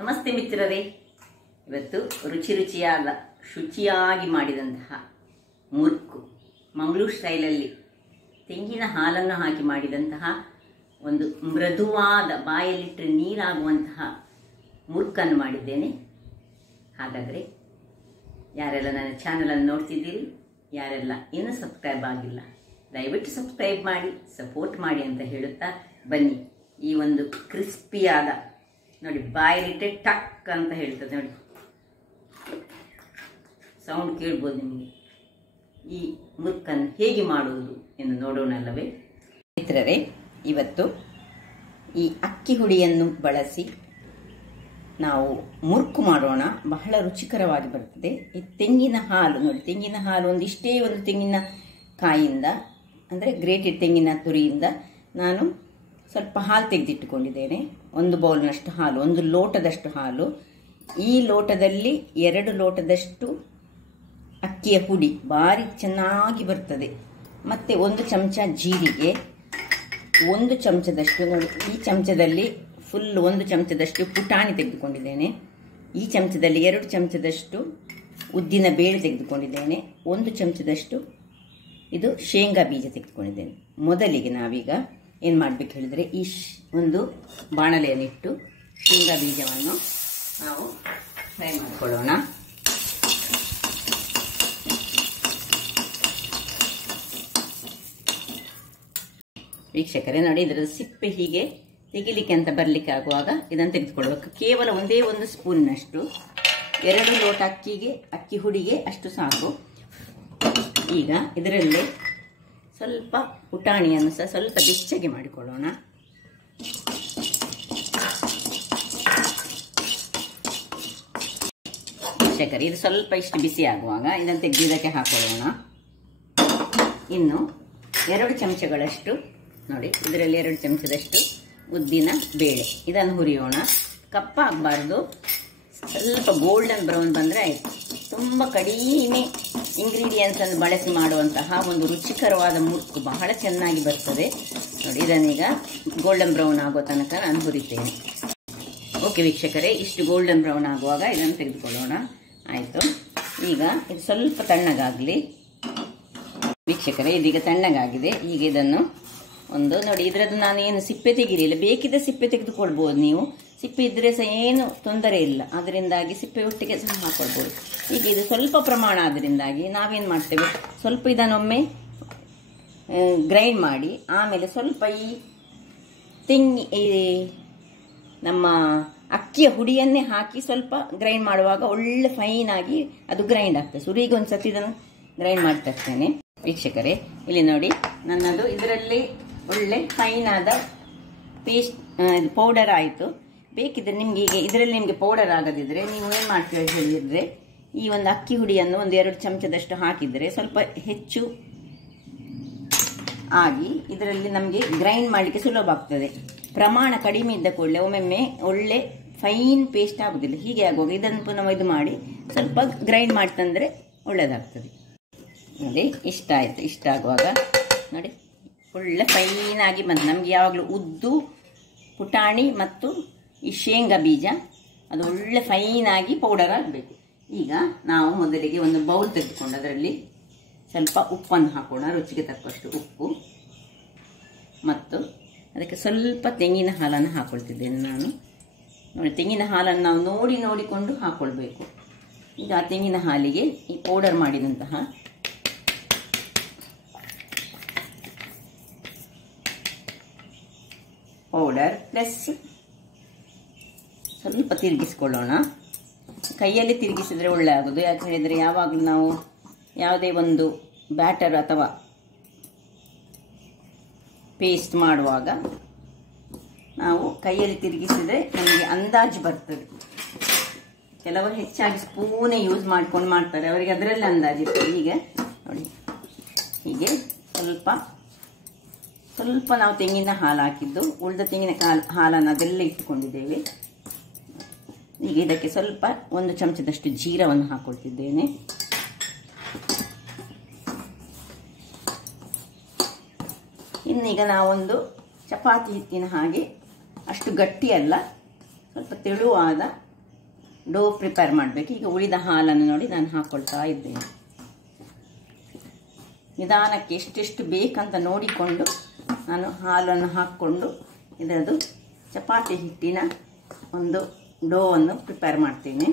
ನಮಸ್ತೆ ಮಿತ್ರರೇ, ಇವತ್ತು ರುಚಿಯಾದ ಶುಚಿಯಾಗಿ ಮಾಡಿದಂತಹ ಮುರ್ಕು ಮಂಗಳೂರು ಸ್ಟೈಲಲ್ಲಿ ತೆಂಗಿನ ಹಾಲನ್ನು ಹಾಕಿ ಮಾಡಿದಂತಹ ಒಂದು ಮೃದುವಾದ ಬಾಯಲ್ಲಿಟ್ಟರೆ ನೀರಾಗುವಂತಹ ಮುರ್ಕನ್ನು ಮಾಡಿದ್ದೇನೆ. ಹಾಗಾದರೆ ಯಾರೆಲ್ಲ ನನ್ನ ಚಾನಲನ್ನು ನೋಡ್ತಿದ್ದೀರಿ, ಯಾರೆಲ್ಲ ಇನ್ನೂ ಸಬ್ಸ್ಕ್ರೈಬ್ ಆಗಿಲ್ಲ ದಯವಿಟ್ಟು ಸಬ್ಸ್ಕ್ರೈಬ್ ಮಾಡಿ, ಸಪೋರ್ಟ್ ಮಾಡಿ ಅಂತ ಹೇಳುತ್ತಾ ಬನ್ನಿ. ಈ ಒಂದು ಕ್ರಿಸ್ಪಿಯಾದ ನೋಡಿ, ಬಾಯಲ್ಲಿಟ್ಟೆ ಟಕ್ ಅಂತ ಹೇಳ್ತದೆ ನೋಡಿ, ಸೌಂಡ್ ಕೇಳ್ಬೋದು ನಿಮಗೆ. ಈ ಮುರ್ಕನ್ನು ಹೇಗೆ ಮಾಡುವುದು ಎಂದು ನೋಡೋಣಲ್ಲವೇ ಮಿತ್ರರೇ. ಇವತ್ತು ಈ ಅಕ್ಕಿ ಹುಡಿಯನ್ನು ಬಳಸಿ ನಾವು ಮುರ್ಕು ಮಾಡೋಣ. ಬಹಳ ರುಚಿಕರವಾಗಿ ಬರ್ತದೆ. ಈ ತೆಂಗಿನ ಹಾಲು ನೋಡಿ, ತೆಂಗಿನ ಹಾಲು ಒಂದಿಷ್ಟೇ ಒಂದು ತೆಂಗಿನ ಕಾಯಿಂದ ಅಂದರೆ ಗ್ರೇಟೆಡ್ ತೆಂಗಿನ ತುರಿಯಿಂದ ನಾನು ಸ್ವಲ್ಪ ಹಾಲು ತೆಗೆದಿಟ್ಟುಕೊಂಡಿದ್ದೇನೆ. ಒಂದು ಬೌಲ್ನಷ್ಟು ಹಾಲು, ಒಂದು ಲೋಟದಷ್ಟು ಹಾಲು. ಈ ಲೋಟದಲ್ಲಿ 2 ಲೋಟದಷ್ಟು ಅಕ್ಕಿಯ ಹುಡಿ ಭಾರಿ ಚೆನ್ನಾಗಿ ಬರ್ತದೆ. ಮತ್ತು 1 ಚಮಚ ಜೀರಿಗೆ, 1 ಚಮಚದಷ್ಟು ನೋಡಿ, ಈ ಚಮಚದಲ್ಲಿ ಫುಲ್ 1 ಚಮಚದಷ್ಟು ಪುಟಾಣಿ ತೆಗೆದುಕೊಂಡಿದ್ದೇನೆ. ಈ ಚಮಚದಲ್ಲಿ 2 ಚಮಚದಷ್ಟು ಉದ್ದಿನ ಬೇಳೆ ತೆಗೆದುಕೊಂಡಿದ್ದೇನೆ. 1 ಚಮಚದಷ್ಟು ಇದು ಶೇಂಗಾ ಬೀಜ ತೆಗೆದುಕೊಂಡಿದ್ದೇನೆ. ಮೊದಲಿಗೆ ನಾವೀಗ ಏನು ಮಾಡಬೇಕು ಹೇಳಿದರೆ, ಈ ಒಂದು ಬಾಣಲೆಯನ್ನಿಟ್ಟು ಶೇಂಗಾ ಬೀಜವನ್ನು ನಾವು ಫ್ರೈ ಮಾಡಿಕೊಳ್ಳೋಣ. ವೀಕ್ಷಕರೇ ನೋಡಿ, ಇದರ ಸಿಪ್ಪೆ ಹೀಗೆ ತೆಗಿಲಿಕ್ಕೆ ಅಂತ ಬರಲಿಕ್ಕೆ ಆಗುವಾಗ ಇದನ್ನು ತೆಗೆದುಕೊಳ್ಬೇಕು. ಕೇವಲ ಒಂದೇ 1 ಸ್ಪೂನ್ನಷ್ಟು, 2 ಲೋಟ ಅಕ್ಕಿ ಹುಡಿಗೆ ಅಷ್ಟು ಸಾಕು. ಈಗ ಇದರಲ್ಲಿ ಸ್ವಲ್ಪ ಪುಟಾಣಿಯನ್ನು ಸಹ ಸ್ವಲ್ಪ ಬೆಚ್ಚಗೆ ಮಾಡಿಕೊಳ್ಳೋಣ. ವೀಕ್ಷಕರೇ, ಇದು ಸ್ವಲ್ಪ ಇಷ್ಟು ಬಿಸಿ ಆಗುವಾಗ ಇದನ್ನು ತೆಗೆದು ಇದಕ್ಕೆ ಹಾಕೊಳ್ಳೋಣ. ಇನ್ನು 2 ಚಮಚಗಳಷ್ಟು ನೋಡಿ, ಇದರಲ್ಲಿ 2 ಚಮಚದಷ್ಟು ಉದ್ದಿನ ಬೇಳೆ, ಇದನ್ನು ಹುರಿಯೋಣ. ಕಪ್ಪಾಗಬಾರ್ದು, ಸ್ವಲ್ಪ ಗೋಲ್ಡನ್ ಬ್ರೌನ್ ಬಂದರೆ ಆಯಿತು. ತುಂಬ ಕಡಿಮೆ ಇಂಗ್ರೀಡಿಯೆಂಟ್ಸ್ ಅನ್ನು ಬಳಸಿ ಮಾಡುವಂತಹ ಒಂದು ರುಚಿಕರವಾದ ಮುರ್ಕು ಬಹಳ ಚೆನ್ನಾಗಿ ಬರ್ತದೆ ನೋಡಿ. ಇದನ್ನೀಗ ಗೋಲ್ಡನ್ ಬ್ರೌನ್ ಆಗೋ ತನಕ ನಾನು ಹುರಿತೇನೆ. ಓಕೆ ವೀಕ್ಷಕರೇ, ಇಷ್ಟು ಗೋಲ್ಡನ್ ಬ್ರೌನ್ ಆಗುವಾಗ ಇದನ್ನು ತೆಗೆದುಕೊಳ್ಳೋಣ. ಆಯಿತು, ಈಗ ಇದು ಸ್ವಲ್ಪ ತಣ್ಣಗಾಗಲಿ. ವೀಕ್ಷಕರೇ, ಇದೀಗ ತಣ್ಣಗಾಗಿದೆ. ಈಗ ಇದನ್ನು ಒಂದು ನೋಡಿ, ಇದರದ್ದು ನಾನು ಏನು ಸಿಪ್ಪೆ ತೆಗಿಲಿಲ್ಲ, ಬೇಕಿದ್ದ ಸಿಪ್ಪೆ ತೆಗೆದುಕೊಳ್ಬೋದು ನೀವು. ಸಿಪ್ಪೆ ಇದ್ದರೆ ಸಹ ಏನು ತೊಂದರೆ ಇಲ್ಲ, ಅದರಿಂದಾಗಿ ಸಿಪ್ಪೆ ಒಟ್ಟಿಗೆ ಸಹ ಹಾಕೊಳ್ಬೋದು. ಈಗ ಇದು ಸ್ವಲ್ಪ ಪ್ರಮಾಣ ಆದ್ದರಿಂದಾಗಿ ನಾವೇನು ಮಾಡ್ತೇವೆ, ಸ್ವಲ್ಪ ಇದನ್ನೊಮ್ಮೆ ಗ್ರೈಂಡ್ ಮಾಡಿ ಆಮೇಲೆ ಸ್ವಲ್ಪ ಈ ನಮ್ಮ ಅಕ್ಕಿಯ ಹುಡಿಯನ್ನೇ ಹಾಕಿ ಸ್ವಲ್ಪ ಗ್ರೈಂಡ್ ಮಾಡುವಾಗ ಒಳ್ಳೆ ಫೈನ್ ಆಗಿ ಅದು ಗ್ರೈಂಡ್ ಆಗ್ತದೆ. ಸುರಿಗೆ ಒಂದು ಸತಿ ಇದನ್ನು ಗ್ರೈಂಡ್ ಮಾಡ್ತಾ ಇರ್ತೇನೆ. ವೀಕ್ಷಕರೇ, ಇಲ್ಲಿ ನೋಡಿ, ನನ್ನದು ಇದರಲ್ಲಿ ಒಳ್ಳೆ ಫೈನ್ ಆದ ಪೇಸ್ಟ್ ಪೌಡರ್ ಆಯಿತು. ಬೇಕಿದ್ರೆ ನಿಮಗೆ ಈಗ ಇದರಲ್ಲಿ ನಿಮಗೆ ಪೌಡರ್ ಆಗದಿದ್ರೆ ನೀವು ಏನು ಮಾಡ್ತೀವಿ ಹೇಳಿದರೆ, ಈ ಒಂದು ಅಕ್ಕಿ ಹುಡಿಯನ್ನು ಒಂದು 2 ಚಮಚದಷ್ಟು ಹಾಕಿದರೆ ಸ್ವಲ್ಪ ಹೆಚ್ಚು ಆಗಿ ಇದರಲ್ಲಿ ನಮಗೆ ಗ್ರೈಂಡ್ ಮಾಡಲಿಕ್ಕೆ ಸುಲಭ ಆಗ್ತದೆ. ಪ್ರಮಾಣ ಕಡಿಮೆ ಇದ್ದ ಕೂಡಲೇ ಒಮ್ಮೊಮ್ಮೆ ಒಳ್ಳೆ ಫೈನ್ ಪೇಸ್ಟ್ ಆಗೋದಿಲ್ಲ. ಹೀಗೆ ಆಗುವಾಗ ಇದನ್ನು ಪುನಃ ಇದು ಮಾಡಿ ಸ್ವಲ್ಪ ಗ್ರೈಂಡ್ ಮಾಡಿ ತಂದರೆ ಒಳ್ಳೆಯದಾಗ್ತದೆ ನೋಡಿ. ಇಷ್ಟ ಆಯಿತು. ಇಷ್ಟ ಆಗುವಾಗ ನೋಡಿ, ಒಳ್ಳೆ ಫೈನ್ ಆಗಿ ಬಂತು. ನಮಗೆ ಯಾವಾಗಲೂ ಉದ್ದು, ಪುಟಾಣಿ ಮತ್ತು ಈ ಶೇಂಗಾ ಬೀಜ ಅದು ಒಳ್ಳೆ ಫೈನ್ ಆಗಿ ಪೌಡರ್ ಆಗಬೇಕು. ಈಗ ನಾವು ಮೊದಲಿಗೆ ಒಂದು ಬೌಲ್ ತೆಗೆದುಕೊಂಡು ಅದರಲ್ಲಿ ಸ್ವಲ್ಪ ಉಪ್ಪನ್ನು ಹಾಕೋಣ, ರುಚಿಗೆ ತಕ್ಕಷ್ಟು ಉಪ್ಪು, ಮತ್ತು ಅದಕ್ಕೆ ಸ್ವಲ್ಪ ತೆಂಗಿನ ಹಾಲನ್ನು ಹಾಕೊಳ್ತಿದ್ದೇನೆ ನಾನು. ನೋಡಿ, ತೆಂಗಿನ ಹಾಲನ್ನು ನಾವು ನೋಡಿಕೊಂಡು ಹಾಕೊಳ್ಬೇಕು. ಈಗ ಆ ತೆಂಗಿನ ಹಾಲಿಗೆ ಈ ಪೌಡರ್ ಮಾಡಿದಂತಹ ಪೌಡರ್ ಪ್ಲಸ್ ಸ್ವಲ್ಪ ತಿರುಗಿಸ್ಕೊಳ್ಳೋಣ. ಕೈಯಲ್ಲಿ ತಿರುಗಿಸಿದರೆ ಒಳ್ಳೆ ಆಗೋದು. ಯಾಕೆ ಹೇಳಿದರೆ, ಯಾವಾಗಲೂ ನಾವು ಯಾವುದೇ ಒಂದು ಬ್ಯಾಟರ್ ಅಥವಾ ಪೇಸ್ಟ್ ಮಾಡುವಾಗ ನಾವು ಕೈಯಲ್ಲಿ ತಿರುಗಿಸಿದರೆ ನಮಗೆ ಅಂದಾಜು ಬರ್ತದೆ. ಕೆಲವರು ಹೆಚ್ಚಾಗಿ ಸ್ಪೂನೇ ಯೂಸ್ ಮಾಡ್ಕೊಂಡು ಮಾಡ್ತಾರೆ, ಅವರಿಗೆ ಅದರಲ್ಲಿ ಅಂದಾಜಿರ್ತದೆ. ಹೀಗೆ ನೋಡಿ, ಹೀಗೆ ಸ್ವಲ್ಪ ನಾವು ತೆಂಗಿನ ಹಾಲು ಹಾಕಿದ್ದು, ಉಳಿದ ತೆಂಗಿನ ಹಾಲನ್ನು ಅದೆಲ್ಲ ಇಟ್ಟುಕೊಂಡಿದ್ದೇವೆ. ಈಗ ಇದಕ್ಕೆ ಸ್ವಲ್ಪ 1 ಚಮಚದಷ್ಟು ಜೀರವನ್ನು ಹಾಕೊಳ್ತಿದ್ದೇನೆ. ಇನ್ನೀಗ ನಾವೊಂದು ಚಪಾತಿ ಹಿಟ್ಟಿನ ಹಾಗೆ ಅಷ್ಟು ಗಟ್ಟಿ ಅಲ್ಲ, ಸ್ವಲ್ಪ ತೆಳುವಾದ ಡೋ ಪ್ರಿಪೇರ್ ಮಾಡಬೇಕು. ಈಗ ಉಳಿದ ಹಾಲನ್ನು ನೋಡಿ ನಾನು ಹಾಕ್ಕೊಳ್ತಾ ಇದ್ದೇನೆ. ನಿಧಾನಕ್ಕೆ ಎಷ್ಟೆಷ್ಟು ಬೇಕಂತ ನೋಡಿಕೊಂಡು ನಾನು ಹಾಲನ್ನು ಹಾಕ್ಕೊಂಡು ಇದರದ್ದು ಚಪಾತಿ ಹಿಟ್ಟಿನ ಒಂದು ಡೋವನ್ನು ಪ್ರಿಪೇರ್ ಮಾಡ್ತೇನೆ.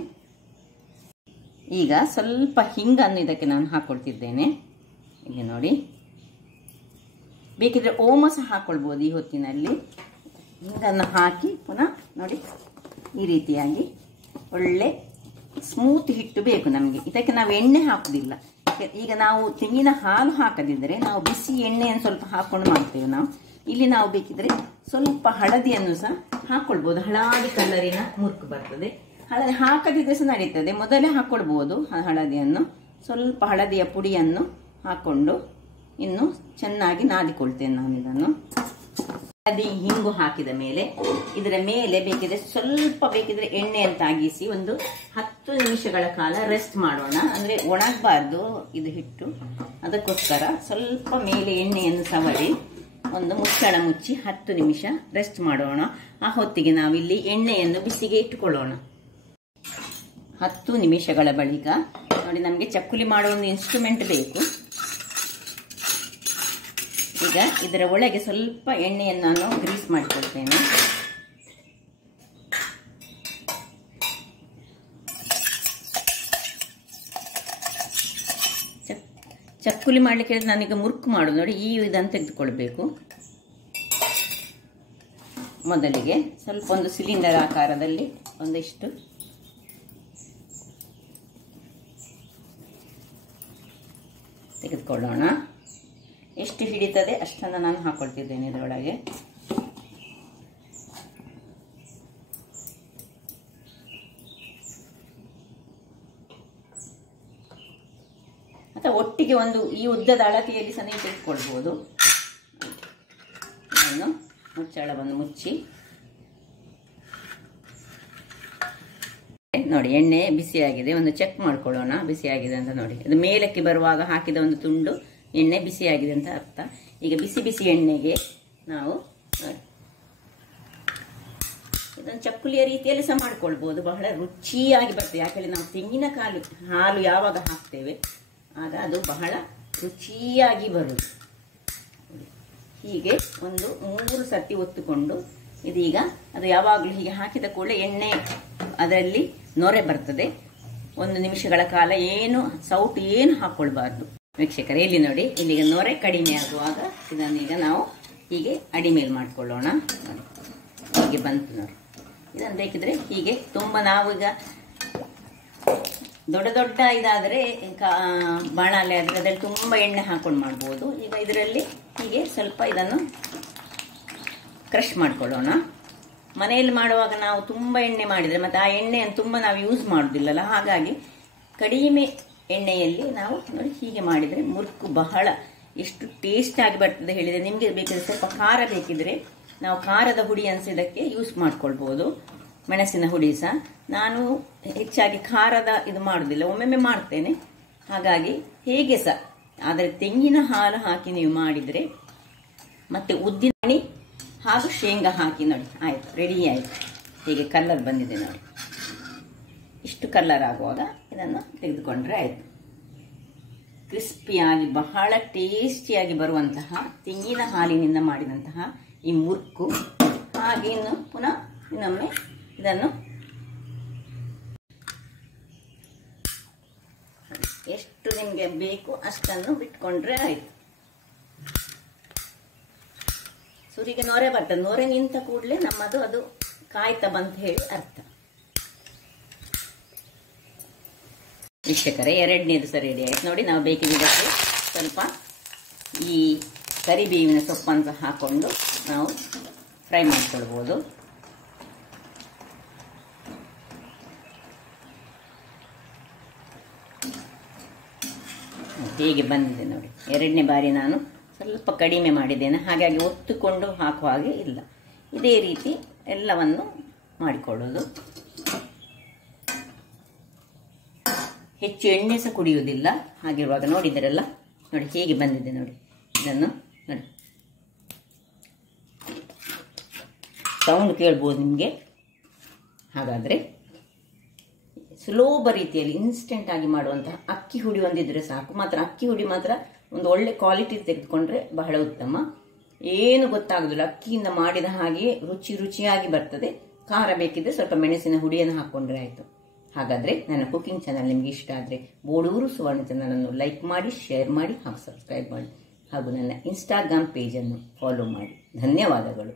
ಈಗ ಸ್ವಲ್ಪ ಹಿಂಗನ್ನು ಇದಕ್ಕೆ ನಾನು ಹಾಕ್ಕೊಳ್ತಿದ್ದೇನೆ. ಇಲ್ಲಿ ನೋಡಿ, ಬೇಕಿದ್ರೆ ಓಮ ಸಹ ಹಾಕ್ಕೊಳ್ಬೋದು ಈ ಹೊತ್ತಿನಲ್ಲಿ. ಹಿಂಗನ್ನು ಹಾಕಿ ಪುನಃ ನೋಡಿ ಈ ರೀತಿಯಾಗಿ ಒಳ್ಳೆ ಸ್ಮೂತ್ ಹಿಟ್ಟು ಬೇಕು ನಮಗೆ. ಇದಕ್ಕೆ ನಾವು ಎಣ್ಣೆ ಹಾಕುವುದಿಲ್ಲ. ಈಗ ನಾವು ತೆಂಗಿನ ಹಾಲು ಹಾಕದಿದ್ದರೆ ನಾವು ಬಿಸಿ ಎಣ್ಣೆಯನ್ನು ಸ್ವಲ್ಪ ಹಾಕ್ಕೊಂಡು ಮಾಡ್ತೇವೆ ನಾವು. ಇಲ್ಲಿ ನಾವು ಬೇಕಿದ್ರೆ ಸ್ವಲ್ಪ ಹಳದಿಯನ್ನು ಸಹ ಹಾಕ್ಕೊಳ್ಬೋದು. ಹಳದಿ ಕಲರಿನ ಮುರುಕು ಬರ್ತದೆ. ಹಳದಿ ಹಾಕದಿದ್ರೆ ಸಹ ನಡೀತದೆ. ಮೊದಲೇ ಹಾಕ್ಕೊಳ್ಬೋದು ಹಳದಿಯನ್ನು. ಸ್ವಲ್ಪ ಹಳದಿಯ ಪುಡಿಯನ್ನು ಹಾಕ್ಕೊಂಡು ಇನ್ನು ಚೆನ್ನಾಗಿ ನಾದಿಕೊಳ್ತೇನೆ ನಾನು ಇದನ್ನು. ಹಳದಿ ಹಿಂಗು ಹಾಕಿದ ಮೇಲೆ ಇದರ ಮೇಲೆ ಬೇಕಿದ್ರೆ ಸ್ವಲ್ಪ ಬೇಕಿದ್ರೆ ಎಣ್ಣೆಯನ್ನು ತಾಗಿಸಿ ಒಂದು 10 ನಿಮಿಷಗಳ ಕಾಲ ರೆಸ್ಟ್ ಮಾಡೋಣ. ಅಂದರೆ ಒಣಗಬಾರ್ದು ಇದು ಹಿಟ್ಟು, ಅದಕ್ಕೋಸ್ಕರ ಸ್ವಲ್ಪ ಮೇಲೆ ಎಣ್ಣೆಯನ್ನು ಸವರಿ ಒಂದು ಮುಚ್ಚಳ ಮುಚ್ಚಿ 10 ನಿಮಿಷ ರೆಸ್ಟ್ ಮಾಡೋಣ. ಆ ಹೊತ್ತಿಗೆ ನಾವಿಲ್ಲಿ ಎಣ್ಣೆಯನ್ನು ಬಿಸಿಗೆ ಇಟ್ಟುಕೊಳ್ಳೋಣ. 10 ನಿಮಿಷಗಳ ಬಳಿಕ ನೋಡಿ, ನಮಗೆ ಚಕ್ಕುಲಿ ಮಾಡೋ ಒಂದು ಇನ್ಸ್ಟ್ರೂಮೆಂಟ್ ಬೇಕು. ಈಗ ಇದರ ಒಳಗೆ ಸ್ವಲ್ಪ ಎಣ್ಣೆಯನ್ನು ನಾನು ಗ್ರೀಸ್ ಮಾಡಿಕೊಳ್ತೇನೆ. ಚಕ್ಕುಲಿ ಮಾಡಲಿಕ್ಕೆ ನಾನೀಗ ಮುರುಕು ಮಾಡೋದು ನೋಡಿ, ಈ ಇದನ್ನು ತೆಗೆದುಕೊಳ್ಬೇಕು. ಮೊದಲಿಗೆ ಸ್ವಲ್ಪ ಒಂದು ಸಿಲಿಂಡರ್ ಆಕಾರದಲ್ಲಿ ಒಂದಿಷ್ಟು ತೆಗೆದುಕೊಳ್ಳೋಣ. ಎಷ್ಟು ಹಿಡಿತದೆ ಅಷ್ಟನ್ನು ನಾನು ಹಾಕೊಳ್ತಿದ್ದೇನೆ ಇದರೊಳಗೆ. ಅಥವಾ ಒಟ್ಟಿಗೆ ಒಂದು ಈ ಉದ್ದದ ಅಳತೆಯಲ್ಲಿ ಸಹ ನೀವು ತೆಗೆದುಕೊಳ್ಬೋದು. ಇದನ್ನು ಮುಚ್ಚಳವನ್ನು ಮುಚ್ಚಿ ನೋಡಿ, ಎಣ್ಣೆ ಬಿಸಿಯಾಗಿದೆ. ಒಂದು ಚೆಕ್ ಮಾಡ್ಕೊಳ್ಳೋಣ ಬಿಸಿಯಾಗಿದೆ ಅಂತ ನೋಡಿ. ಇದು ಮೇಲಕ್ಕೆ ಬರುವಾಗ ಹಾಕಿದ ಒಂದು ತುಂಡು ಎಣ್ಣೆ ಬಿಸಿಯಾಗಿದೆ ಅಂತ ಅರ್ಥ. ಈಗ ಬಿಸಿ ಬಿಸಿ ಎಣ್ಣೆಗೆ ನಾವು ಇದನ್ನು ಚಕ್ಕುಲಿಯ ರೀತಿಯಲ್ಲಿ ಸಹ ಮಾಡ್ಕೊಳ್ಬೋದು. ಬಹಳ ರುಚಿಯಾಗಿ ಬರ್ತದೆ. ಯಾಕೆಂದರೆ ನಾವು ತೆಂಗಿನ ಹಾಲು ಯಾವಾಗ ಹಾಕ್ತೇವೆ ಆಗ ಅದು ಬಹಳ ರುಚಿಯಾಗಿ ಬರುವುದು. ಹೀಗೆ ಒಂದು 3 ಸತಿ ಒತ್ತುಕೊಂಡು ಇದೀಗ ಅದು ಯಾವಾಗಲೂ ಹೀಗೆ ಹಾಕಿದ ಕೂಡಲೇ ಎಣ್ಣೆ ಅದರಲ್ಲಿ ನೊರೆ ಬರ್ತದೆ. 1 ನಿಮಿಷಗಳ ಕಾಲ ಏನು ಸೌಟು ಏನು ಹಾಕ್ಕೊಳ್ಬಾರ್ದು. ವೀಕ್ಷಕರೇ, ಇಲ್ಲಿ ನೋಡಿ, ಇಲ್ಲಿಗ ನೊರೆ ಕಡಿಮೆ ಆಗುವಾಗ ಇದನ್ನೀಗ ನಾವು ಹೀಗೆ ಅಡಿಮೇಲೆ ಮಾಡ್ಕೊಳ್ಳೋಣ. ನೋಡಿ, ಹೀಗೆ ಬಂತು ನೋಡಿ. ಇದನ್ನು ಬೇಕಿದ್ರೆ ಹೀಗೆ ತುಂಬ ನಾವೀಗ ದೊಡ್ಡ ದೊಡ್ಡ ಇದಾದರೆ ಬಾಣಲೆ ಆದರೆ ಅದರಲ್ಲಿ ತುಂಬ ಎಣ್ಣೆ ಹಾಕೊಂಡು ಮಾಡ್ಬೋದು. ಈಗ ಇದರಲ್ಲಿ ಹೀಗೆ ಸ್ವಲ್ಪ ಇದನ್ನು ಕ್ರಷ್ ಮಾಡ್ಕೊಳ್ಳೋಣ. ಮನೆಯಲ್ಲಿ ಮಾಡುವಾಗ ನಾವು ತುಂಬ ಎಣ್ಣೆ ಮಾಡಿದರೆ ಮತ್ತು ಆ ಎಣ್ಣೆಯನ್ನು ತುಂಬ ನಾವು ಯೂಸ್ ಮಾಡೋದಿಲ್ಲಲ್ಲ, ಹಾಗಾಗಿ ಕಡಿಮೆ ಎಣ್ಣೆಯಲ್ಲಿ ನಾವು ನೋಡಿ ಹೀಗೆ ಮಾಡಿದರೆ ಮುರುಕು ಬಹಳ ಎಷ್ಟು ಟೇಸ್ಟ್ ಆಗಿ ಬರ್ತದೆ ಹೇಳಿದರೆ. ನಿಮಗೆ ಬೇಕಿದ್ರೆ ಸ್ವಲ್ಪ ಖಾರ ಬೇಕಿದ್ರೆ ನಾವು ಖಾರದ ಹುಡಿ ಇದಕ್ಕೆ ಯೂಸ್ ಮಾಡ್ಕೊಳ್ಬೋದು. ಮೆಣಸಿನ ಹುಡಿ ಸಹ. ನಾನು ಹೆಚ್ಚಾಗಿ ಖಾರದ ಇದು ಮಾಡೋದಿಲ್ಲ, ಒಮ್ಮೊಮ್ಮೆ ಮಾಡ್ತೇನೆ. ಹಾಗಾಗಿ ಹೇಗೆ ಸಹ ಆದರೆ ತೆಂಗಿನ ಹಾಲು ಹಾಕಿ ನೀವು ಮಾಡಿದರೆ ಮತ್ತೆ ಉದ್ದಿನ ಎಣ್ಣೆ ಹಾಗೂ ಶೇಂಗಾ ಹಾಕಿ ನೋಡಿ, ಆಯಿತು, ರೆಡಿ ಆಯಿತು. ಹೀಗೆ ಕಲರ್ ಬಂದಿದೆ ನೋಡಿ. ಇಷ್ಟು ಕಲರ್ ಆಗುವಾಗ ಇದನ್ನು ತೆಗೆದುಕೊಂಡ್ರೆ ಆಯಿತು. ಕ್ರಿಸ್ಪಿಯಾಗಿ ಬಹಳ ಟೇಸ್ಟಿಯಾಗಿ ಬರುವಂತಹ ತೆಂಗಿನ ಹಾಲಿನಿಂದ ಮಾಡಿದಂತಹ ಈ ಮುರುಕು. ಹಾಗೆ ಇನ್ನು ಪುನಃ ಇನ್ನೊಮ್ಮೆ ಇದನ್ನು ಎಷ್ಟು ನಿಮಗೆ ಬೇಕು ಅಷ್ಟನ್ನು ಬಿಟ್ಕೊಂಡ್ರೆ ಆಯಿತು. ಸುರಿಗೆ ನೊರೆ ಬರ್ತದೆ. ನೊರೆ ನಿಂತ ಕೂಡಲೇ ನಮ್ಮದು ಅದು ಕಾಯ್ತಾ ಬಂತ ಹೇಳಿ ಅರ್ಥ. ವೀಕ್ಷಕರೇ, 2ನೇದು ಸಹ ರೆಡಿ ಆಯ್ತು ನೋಡಿ. ನಾವು ಬೇಕಿದ್ದಕ್ಕೆ ಸ್ವಲ್ಪ ಈ ಕರಿಬೇವಿನ ಸೊಪ್ಪನ್ನು ಹಾಕೊಂಡು ನಾವು ಫ್ರೈ ಮಾಡ್ಕೊಳ್ಬೋದು. ಹೇಗೆ ಬಂದಿದೆ ನೋಡಿ. 2ನೇ ಬಾರಿ ನಾನು ಸ್ವಲ್ಪ ಕಡಿಮೆ ಮಾಡಿದ್ದೇನೆ, ಹಾಗಾಗಿ ಒತ್ತುಕೊಂಡು ಹಾಕುವ ಹಾಗೆ ಇಲ್ಲ. ಇದೇ ರೀತಿ ಎಲ್ಲವನ್ನು ಮಾಡಿಕೊಳ್ಳೋದು. ಹೆಚ್ಚು ಎಣ್ಣೆ ಸಹ ಕುಡಿಯುವುದಿಲ್ಲ. ಹಾಗಿರುವಾಗ ನೋಡಿದಿರಲ್ಲ ನೋಡಿ ಹೇಗೆ ಬಂದಿದೆ ನೋಡಿ. ಇದನ್ನು ನೋಡಿ, ಸೌಂಡ್ ಕೇಳ್ಬೋದು ನಿಮಗೆ. ಹಾಗಾದರೆ ಸುಲಭ ರೀತಿಯಲ್ಲಿ ಇನ್ಸ್ಟೆಂಟ್ ಆಗಿ ಮಾಡುವಂತಹ ಅಕ್ಕಿ ಹುಡಿ ಒಂದಿದ್ರೆ ಸಾಕು. ಮಾತ್ರ ಅಕ್ಕಿ ಹುಡಿ ಮಾತ್ರ ಒಂದು ಒಳ್ಳೆ ಕ್ವಾಲಿಟಿ ತೆಗೆದುಕೊಂಡ್ರೆ ಬಹಳ ಉತ್ತಮ. ಏನು ಗೊತ್ತಾಗುದಿಲ್ಲ, ಅಕ್ಕಿಯಿಂದ ಮಾಡಿದ ಹಾಗೆಯೇ ರುಚಿಯಾಗಿ ಬರ್ತದೆ. ಖಾರ ಬೇಕಿದ್ರೆ ಸ್ವಲ್ಪ ಮೆಣಸಿನ ಹುಡಿಯನ್ನು ಹಾಕೊಂಡ್ರೆ ಆಯ್ತು. ಹಾಗಾದ್ರೆ ನನ್ನ ಕುಕಿಂಗ್ ಚಾನಲ್ ನಿಮ್ಗೆ ಇಷ್ಟ ಆದ್ರೆ ಬೋಳೂರು ಸುವರ್ಣ ಚಾನಲ್ ಅನ್ನು ಲೈಕ್ ಮಾಡಿ, ಶೇರ್ ಮಾಡಿ ಹಾಗೂ ಸಬ್ಸ್ಕ್ರೈಬ್ ಮಾಡಿ ಹಾಗೂ ನನ್ನ ಇನ್ಸ್ಟಾಗ್ರಾಮ್ ಪೇಜ್ ಅನ್ನು ಫಾಲೋ ಮಾಡಿ. ಧನ್ಯವಾದಗಳು.